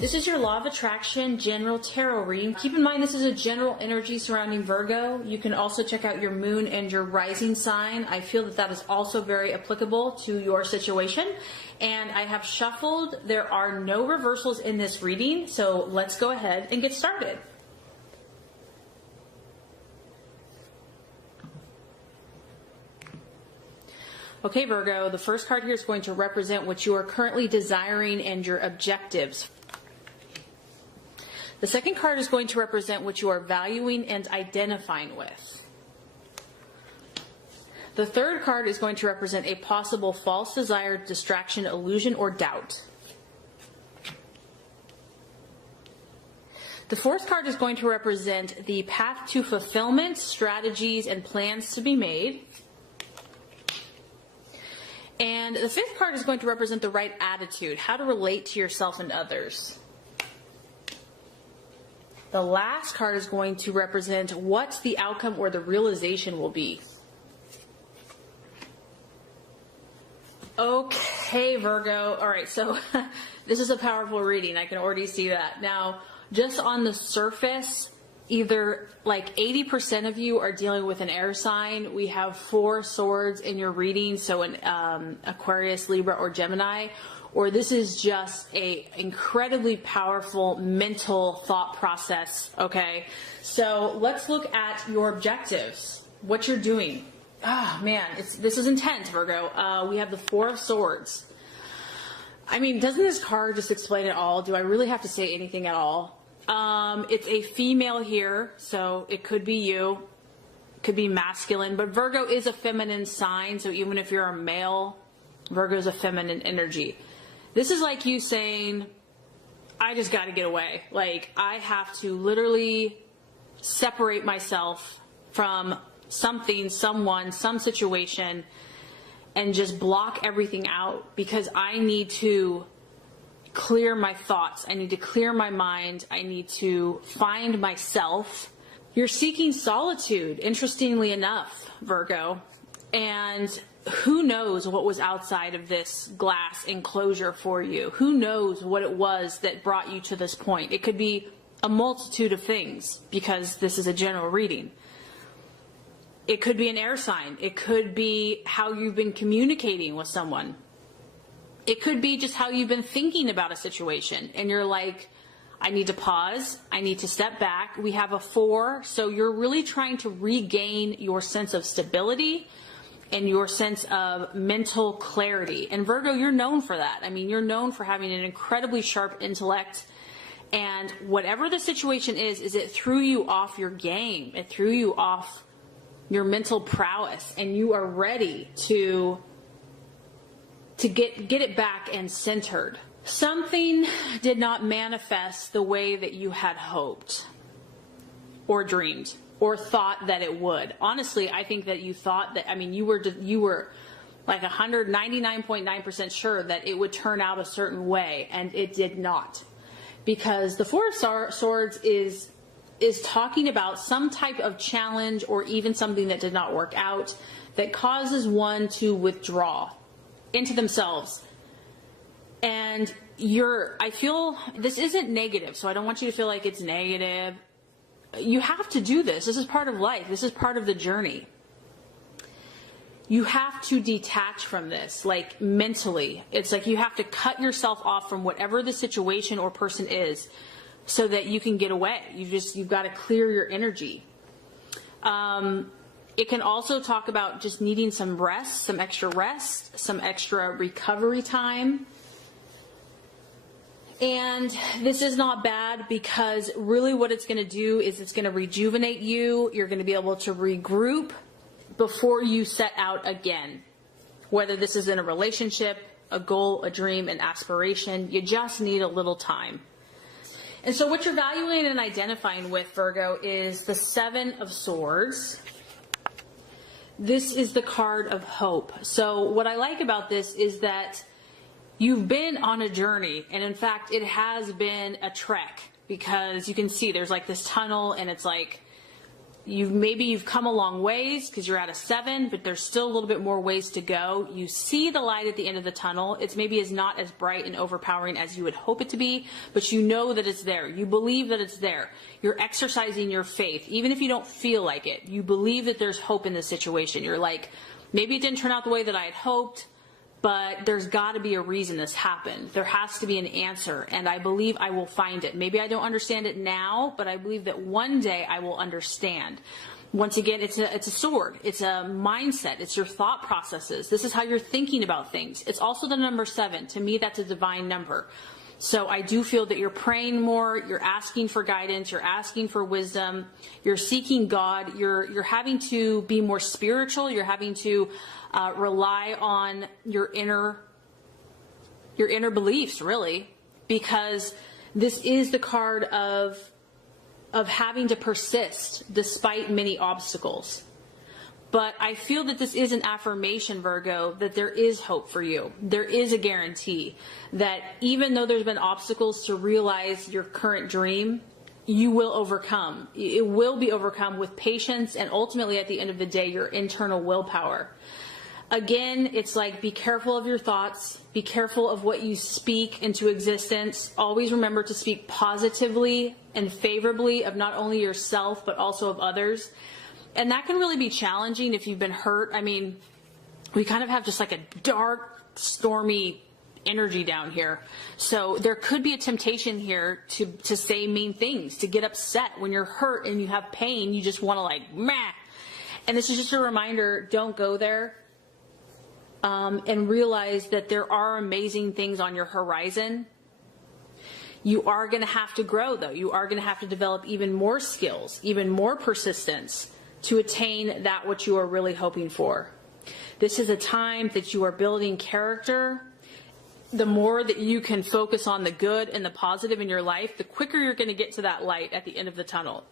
This is your Law of Attraction General Tarot reading. Keep in mind this is a general energy surrounding Virgo. You can also check out your moon and your rising sign. I feel that that is also very applicable to your situation. And I have shuffled. There are no reversals in this reading, so let's go ahead and get started. Okay, Virgo, the first card here is going to represent what you are currently desiring and your objectives. The second card is going to represent what you are valuing and identifying with. The third card is going to represent a possible false desire, distraction, illusion, or doubt. The fourth card is going to represent the path to fulfillment, strategies, and plans to be made. And the fifth card is going to represent the right attitude, how to relate to yourself and others. The last card is going to represent what the outcome or the realization will be. Okay, Virgo. All right, so this is a powerful reading. I can already see that. Now, just on the surface, either like 80% of you are dealing with an air sign. We have 4 swords in your reading, so an Aquarius, Libra, or Gemini. Or this is just a incredibly powerful mental thought process, okay? So let's look at your objectives, what you're doing. Ah, man, this is intense, Virgo. We have the 4 of Swords. I mean, doesn't this card just explain it all? Do I really have to say anything at all? It's a female here, so it could be you, could be masculine, but Virgo is a feminine sign, so even if you're a male, Virgo is a feminine energy. This is like you saying, I just got to get away. Like, I have to literally separate myself from something, someone, some situation, and just block everything out because I need to clear my thoughts. I need to clear my mind. I need to find myself. You're seeking solitude, interestingly enough, Virgo. And who knows what was outside of this glass enclosure for you? Who knows what it was that brought you to this point? It could be a multitude of things because this is a general reading. It could be an air sign. It could be how you've been communicating with someone. It could be just how you've been thinking about a situation and you're like, I need to pause. I need to step back. We have a 4, so you're really trying to regain your sense of stability and your sense of mental clarity. And Virgo, you're known for that. I mean, you're known for having an incredibly sharp intellect. And whatever the situation is it threw you off your game. It threw you off your mental prowess. And you are ready to get it back and centered. Something did not manifest the way that you had hoped or dreamed or thought that it would. Honestly, I think that you thought that, I mean, you were like 199.9% sure that it would turn out a certain way, and it did not. Because the 4 of Swords is talking about some type of challenge or even something that did not work out that causes one to withdraw into themselves. And I feel this isn't negative, so I don't want you to feel like it's negative. You have to do this. This is part of life. This is part of the journey. You have to detach from this, like mentally. It's like you have to cut yourself off from whatever the situation or person is so that you can get away. You've got to clear your energy. It can also talk about just needing some rest, some extra recovery time. And this is not bad because really what it's going to do is it's going to rejuvenate you. You're going to be able to regroup before you set out again. Whether this is in a relationship, a goal, a dream, an aspiration, you just need a little time. And so what you're valuing and identifying with, Virgo, is the 7 of Swords. This is the card of hope. So what I like about this is that you've been on a journey, and in fact, it has been a trek because you can see there's like this tunnel and it's like Maybe you've come a long ways because you're at a 7, but there's still a little bit more ways to go. You see the light at the end of the tunnel. It's maybe is not as bright and overpowering as you would hope it to be, but you know that it's there. You believe that it's there. You're exercising your faith. Even if you don't feel like it, you believe that there's hope in the situation. You're like, maybe it didn't turn out the way that I had hoped, but there's got to be a reason this happened. There has to be an answer, and I believe I will find it. Maybe I don't understand it now, but I believe that one day I will understand. Once again, it's a sword. It's a mindset. It's your thought processes. This is how you're thinking about things. It's also the number 7. To me, that's a divine number. So I do feel that you're praying more, you're asking for guidance, you're asking for wisdom, you're seeking God, you're having to be more spiritual, you're having to rely on your inner beliefs, really, because this is the card of having to persist despite many obstacles. But I feel that this is an affirmation, Virgo, that there is hope for you. There is a guarantee that even though there's been obstacles to realize your current dream, you will overcome. It will be overcome with patience and ultimately at the end of the day, your internal willpower. Again, it's like, be careful of your thoughts. Be careful of what you speak into existence. Always remember to speak positively and favorably of not only yourself, but also of others. And that can really be challenging if you've been hurt. I mean, we kind of have just like a dark, stormy energy down here. So there could be a temptation here to say mean things, to get upset when you're hurt and you have pain. You just want to like, meh. And this is just a reminder, don't go there. And realize that there are amazing things on your horizon. You are going to have to grow, though. You are going to have to develop even more skills, even more persistence to attain that which you are really hoping for. This is a time that you are building character. The more that you can focus on the good and the positive in your life, the quicker you're going to get to that light at the end of the tunnel.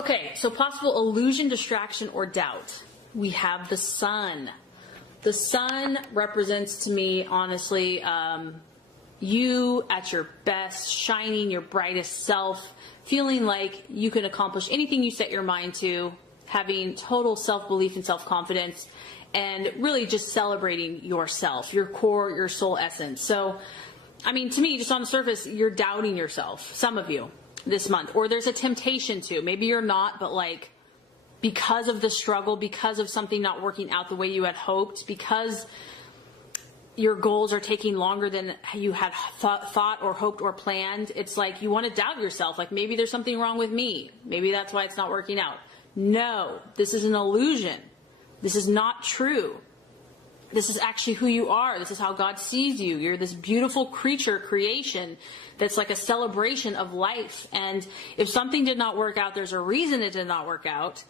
Okay, so possible illusion, distraction, or doubt. We have the sun. The sun represents to me, honestly, you at your best, shining your brightest self, feeling like you can accomplish anything you set your mind to, having total self-belief and self-confidence, and really just celebrating yourself, your core, your soul essence. So, I mean, to me, just on the surface, you're doubting yourself, some of you, this month. Or there's a temptation to. Maybe you're not, but like, because of the struggle, because of something not working out the way you had hoped, because your goals are taking longer than you had thought or hoped or planned, it's like you want to doubt yourself. Like, maybe there's something wrong with me. Maybe that's why it's not working out. No, this is an illusion. This is not true. This is actually who you are. This is how God sees you. You're this beautiful creature, creation, that's like a celebration of life. And if something did not work out, there's a reason it did not work out.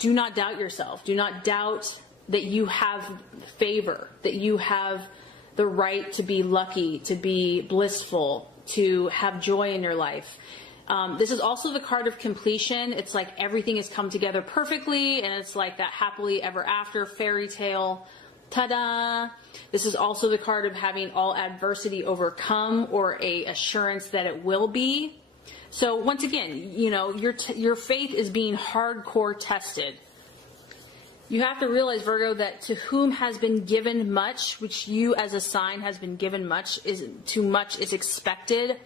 Do not doubt yourself. Do not doubt that you have favor, that you have the right to be lucky, to be blissful, to have joy in your life. This is also the card of completion. It's like everything has come together perfectly, and it's like that happily ever after fairy tale. Ta-da! This is also the card of having all adversity overcome, or a assurance that it will be. So once again, you know, your faith is being hardcore tested. You have to realize, Virgo, that to whom has been given much, which you as a sign has been given much, too much is expected.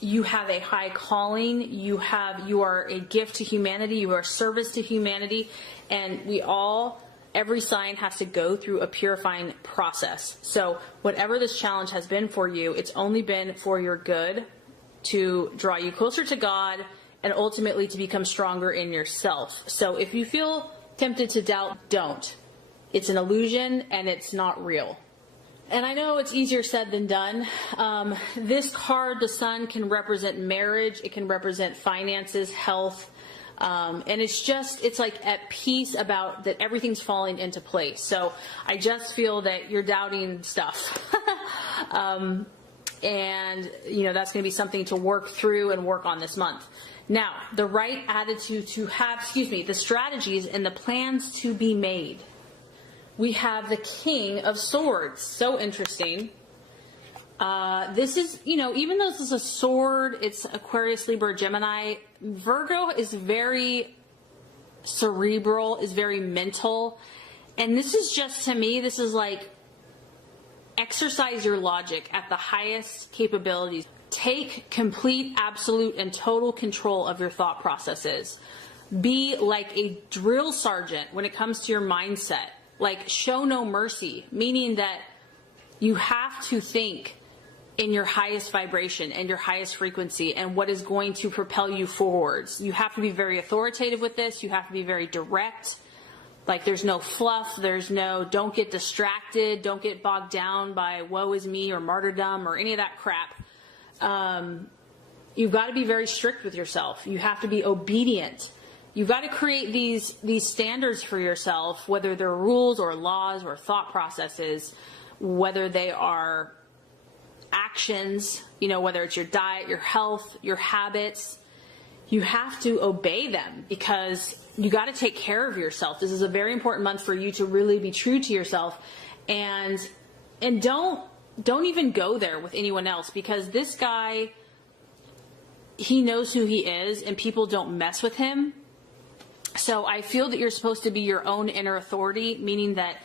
You have a high calling. You are a gift to humanity. You are a service to humanity. And every sign has to go through a purifying process. So whatever this challenge has been for you, it's only been for your good, to draw you closer to God and ultimately to become stronger in yourself. So if you feel tempted to doubt, don't. It's an illusion and it's not real. And I know it's easier said than done. This card, the sun, can represent marriage. It can represent finances, health. And it's like at peace about that everything's falling into place. So I just feel that you're doubting stuff. And, you know, that's going to be something to work through and work on this month. Now, the right attitude to have, the strategies and the plans to be made. We have the King of Swords. So interesting. This is, you know, even though this is a sword, it's Aquarius, Libra, Gemini, Virgo is very cerebral, is very mental. And this is just, to me, this is like exercise your logic at the highest capabilities. Take complete, absolute, and total control of your thought processes. Be like a drill sergeant when it comes to your mindset. Like, show no mercy, meaning that you have to think in your highest vibration and your highest frequency and what is going to propel you forwards. You have to be very authoritative with this. You have to be very direct. Like, there's no fluff. There's no, don't get distracted. Don't get bogged down by woe is me or martyrdom or any of that crap. You've got to be very strict with yourself. You have to be obedient. You've got to create these standards for yourself, whether they're rules or laws or thought processes, whether they are actions, you know, whether it's your diet, your health, your habits. You have to obey them because you got to take care of yourself. This is a very important month for you to really be true to yourself, and don't even go there with anyone else, because this guy, he knows who he is and people don't mess with him. So I feel that you're supposed to be your own inner authority, meaning that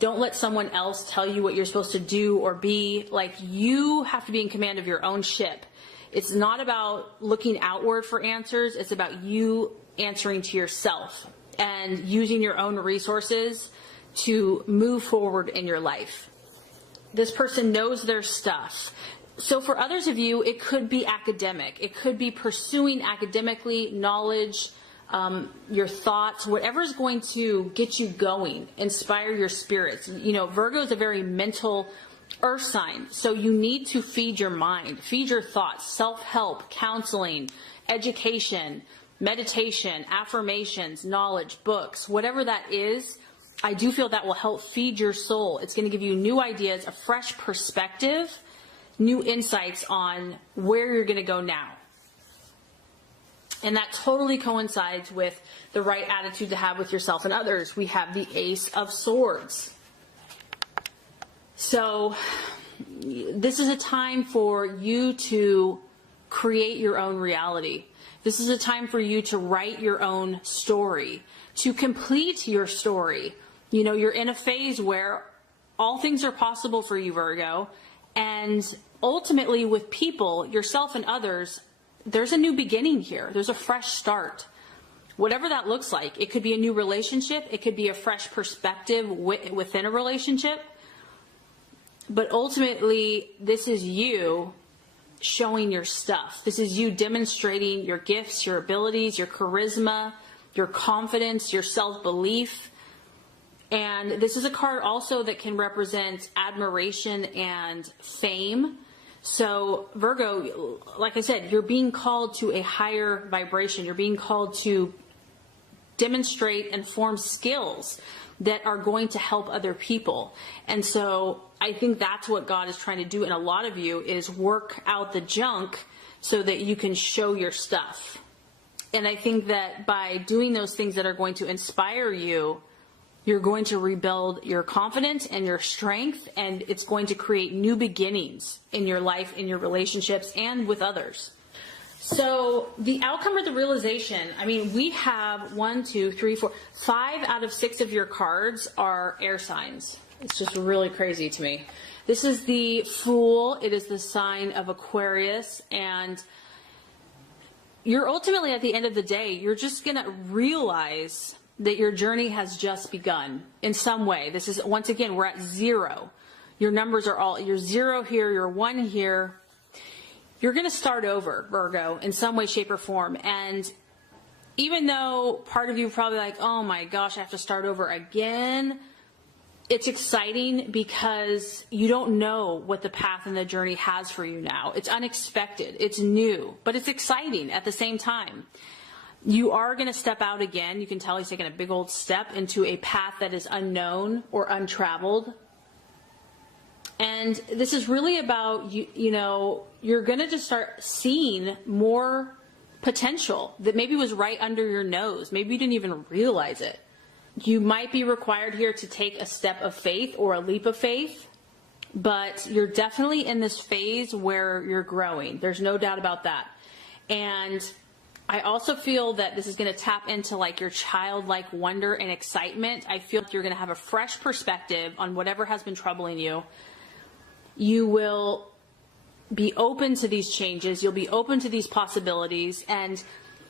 don't let someone else tell you what you're supposed to do or be. Like, you have to be in command of your own ship. It's not about looking outward for answers. It's about you answering to yourself and using your own resources to move forward in your life. This person knows their stuff. So for others of you, it could be academic. It could be pursuing academically knowledge, your thoughts, whatever is going to get you going, inspire your spirits. You know, Virgo is a very mental earth sign. So you need to feed your mind, feed your thoughts, self-help, counseling, education, meditation, affirmations, knowledge, books, whatever that is. I do feel that will help feed your soul. It's going to give you new ideas, a fresh perspective, new insights on where you're going to go now. And that totally coincides with the right attitude to have with yourself and others. We have the Ace of Swords. So this is a time for you to create your own reality. This is a time for you to write your own story, to complete your story. You know, you're in a phase where all things are possible for you, Virgo. And ultimately, with people, yourself and others, there's a new beginning here. There's a fresh start. Whatever that looks like. It could be a new relationship. It could be a fresh perspective within a relationship. But ultimately, this is you showing your stuff. This is you demonstrating your gifts, your abilities, your charisma, your confidence, your self-belief. And this is a card also that can represent admiration and fame. So Virgo, like I said, you're being called to a higher vibration. You're being called to demonstrate and form skills that are going to help other people. And so I think that's what God is trying to do in a lot of you, is work out the junk so that you can show your stuff. And I think that by doing those things that are going to inspire you, you're going to rebuild your confidence and your strength, and it's going to create new beginnings in your life, in your relationships, and with others. So the outcome or the realization, I mean, we have 1, 2, 3, 4, 5 out of 6 of your cards are air signs. It's just really crazy to me. This is the Fool. It is the sign of Aquarius, and you're ultimately, at the end of the day, you're just going to realize that your journey has just begun in some way. This is, once again, we're at 0. Your numbers are all, you're 0 here, you're 1 here. You're going to start over, Virgo, in some way, shape, or form. And even though part of you probably like, oh my gosh, I have to start over again, it's exciting because you don't know what the path and the journey has for you now. It's unexpected, it's new, but it's exciting at the same time. You are going to step out again. You can tell he's taking a big old step into a path that is unknown or untraveled. And this is really about, you know, you're going to just start seeing more potential that maybe was right under your nose. Maybe you didn't even realize it. You might be required here to take a step of faith or a leap of faith, but you're definitely in this phase where you're growing. There's no doubt about that. And I also feel that this is going to tap into like your childlike wonder and excitement. I feel like you're going to have a fresh perspective on whatever has been troubling you. You will be open to these changes. You'll be open to these possibilities. And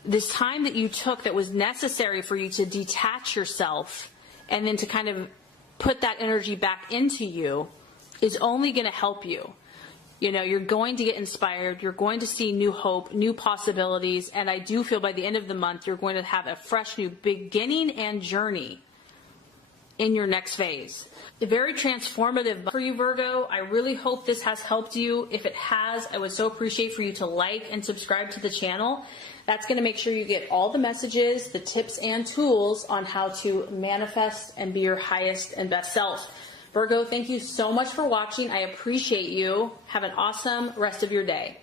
this time that you took that was necessary for you to detach yourself and then to kind of put that energy back into you is only going to help you. You know, you're going to get inspired. You're going to see new hope, new possibilities. And I do feel by the end of the month, you're going to have a fresh new beginning and journey in your next phase. Very transformative for you, Virgo. I really hope this has helped you. If it has, I would so appreciate for you to like and subscribe to the channel. That's going to make sure you get all the messages, the tips and tools on how to manifest and be your highest and best self. Virgo, thank you so much for watching. I appreciate you. Have an awesome rest of your day.